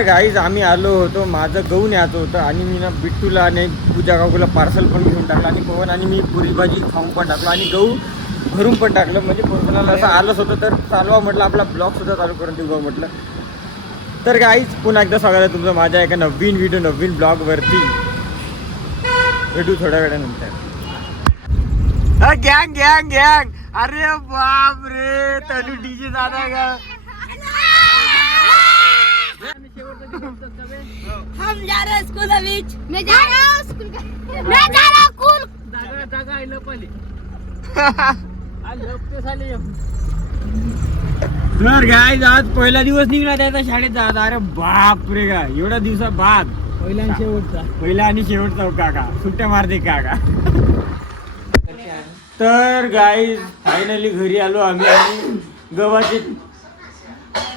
तर गाईज आम्ही आलो होतो, माझं गहू न्यायचं होतं आणि मी ना बिट्टूला आणि पूजा काकूला पार्सल पण घेऊन टाकलं आणि पवन आणि मी पुरी भाजी खाऊन पण टाकलो आणि गहू भरून पण टाकलं. म्हणजे कोणाला असं आलंच होतं तर चालवा म्हटलं, आपला ब्लॉग सुद्धा चालू करून देऊ म्हटलं. तर गाईज पुन्हा एकदा स्वागत आहे तुमचं माझ्या एका नवीन व्हिडिओ नवीन ब्लॉगवरती. भेटू थोड्या वेळानंतर. गँग गँग गँग, अरे बाप रे, तनु डीजे दादा का हम जा रहे हैं स्कूल बीच. मैं जा रहा हूँ स्कूल. मैं जा रहा हूँ स्कूल. जागा आई लपली. तर गाईज आज पहिला दिवस निघला त्याचा शाळेत जात. अरे बाप रे का, एवढ्या दिवसा बाद पहिला आणि शेवटचा काका सुट्ट्या मारते काका. तर गाईज फायनली घरी आलो आम्ही आणि गव्हाचे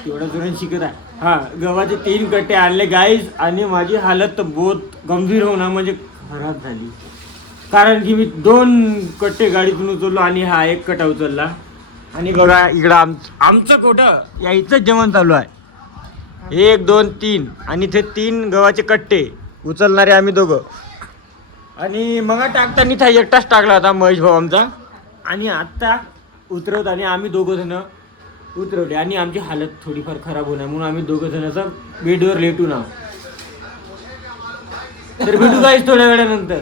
तेवढं जोरात शिकत आहे. हा, गव्हाचे 3 कट्टे आणले गाईज आणि माझी हालत तर बहुत गंभीर होणार म्हणजे खराब झाली. कारण की मी 2 कट्टे गाडीतून उचललो आणि हा 1 कट्टा उचलला. आणि बघा इकडं आमचं कोठं यायचं जेवण चालू आहे. 1 2 3 आणि ते 3 गव्हाचे कट्टे उचलणारे आम्ही दोघं. आणि मग टाकताना था एकटाच टाकला होता महेश भाऊ आमचा. आणि आत्ता उतरवत आणि आम्ही दोघं जण उतरवले आणि आमची हालत थोडीफार खराब होणार म्हणून आम्ही दोघं जण असं बेडवर लेटून आहोत. तर भेटू गाईस थोड्या वेळानंतर.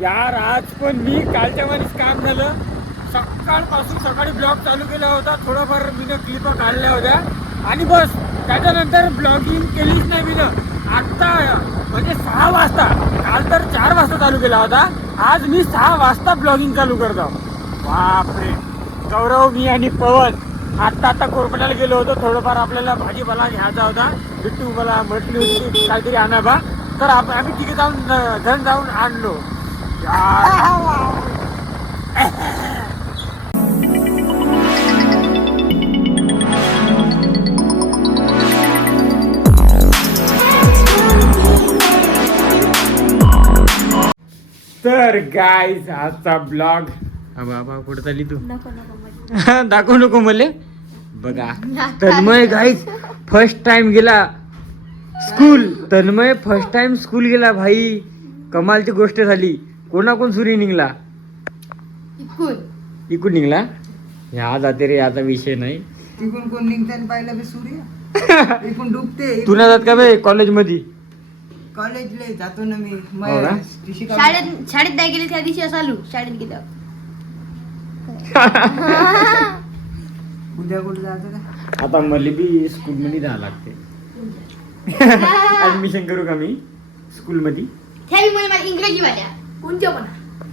यार आज पण मी कालच्या वेळेस काम झालं. सकाळपासून सकाळी ब्लॉग चालू केला होता, थोडंफार मी क्लिपा काढल्या होत्या आणि बस त्याच्यानंतर ब्लॉगिंग केलीच नाही मी. आत्ता म्हणजे 6 वाजता, काल तर 4 वाजता चालू केला होता, आज मी 6 वाजता ब्लॉगिंग चालू करतो. बापरे. गौरव, मी आणि पवन आत्ता कोरपण्याला गेलो होतो. थोडंफार आपल्याला भाजीपाला घ्यायचा होता. बिट्टू मला म्हटली होती काहीतरी आणा बा, तर आम्ही तिथे जाऊन आणलो. तर गाईज आजचा ब्लॉग बाबा कुठं चालली तू? दाखवू नको मले. बघा तन्मय गाईज फर्स्ट टाइम गेला school. Tanmay first time school गेला भाई. कमालची गोष्ट झाली. कोणाकोण सूर्य निघला? इकून निघला. ह्या जाते रे, याचा विषय नाही. तिकून कोण निघताना पाहिलं बे सूर्य. इकून डुबते. तुला जात का बे कॉलेज मध्ये? कॉलेजला जातो ना मी. शाळेत नाही गेली त्या दिवशी चालू शाळेत गेल्यावर. उद्या कुठे जातो का? आता मला बी स्कूल मध्ये जावं लागते. ऍडमिशन करू का मी स्कूल मध्ये? मला इंग्रजी वाल्या कोणत्या पण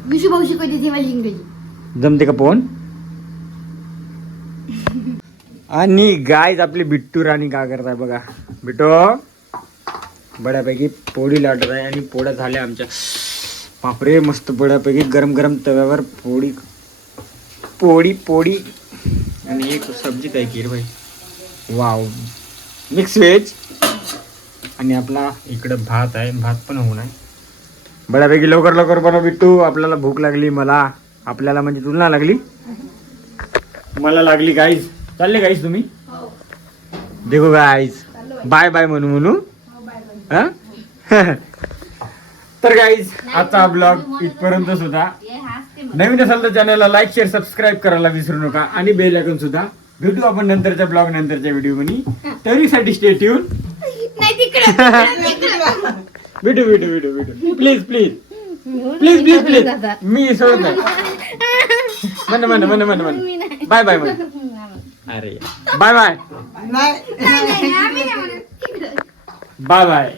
विशू भाऊ शिकवते माझी इंग्रजी. जमते का पोहन? आणि गायज आपली बिट्टू राणी का करताय बघा. बिट्टू बड्यापैकी पोळी लाटत आहे आणि पोळ्या झाल्या आमच्या. बापरे मस्त बड्यापैकी गरम गरम तव्यावर पोळी पोळी पोळी आणि एक सब्जी काय की रे भाई. Wow, mix veg. आणि आपला इकडं भात आहे, भात पण होऊन आहे. बऱ्यापैकी लवकर लवकर बनव बिट्टू, आपल्याला भूक लागली. मला आपल्याला म्हणजे तुला लागली, मला लागली. गाईज चालले गाईज तुम्ही? देखो गाईज बाय बाय म्हणू हा. तर गाईज आजचा ब्लॉग इथपर्यंतच होता. नवीन असाल तर चॅनलला लाईक शेअर सबस्क्राईब करायला विसरू नका आणि बेल आयकॉन सुद्धा. भेटू आपण नंतरच्या ब्लॉग नंतरच्या व्हिडिओ मध्ये. तरीसाठी स्टे ट्यून. भेटू please please please please please. मी सोडत नाही. मन बाय बाय म्हण. अरे बाय बाय नाही बाय बाय.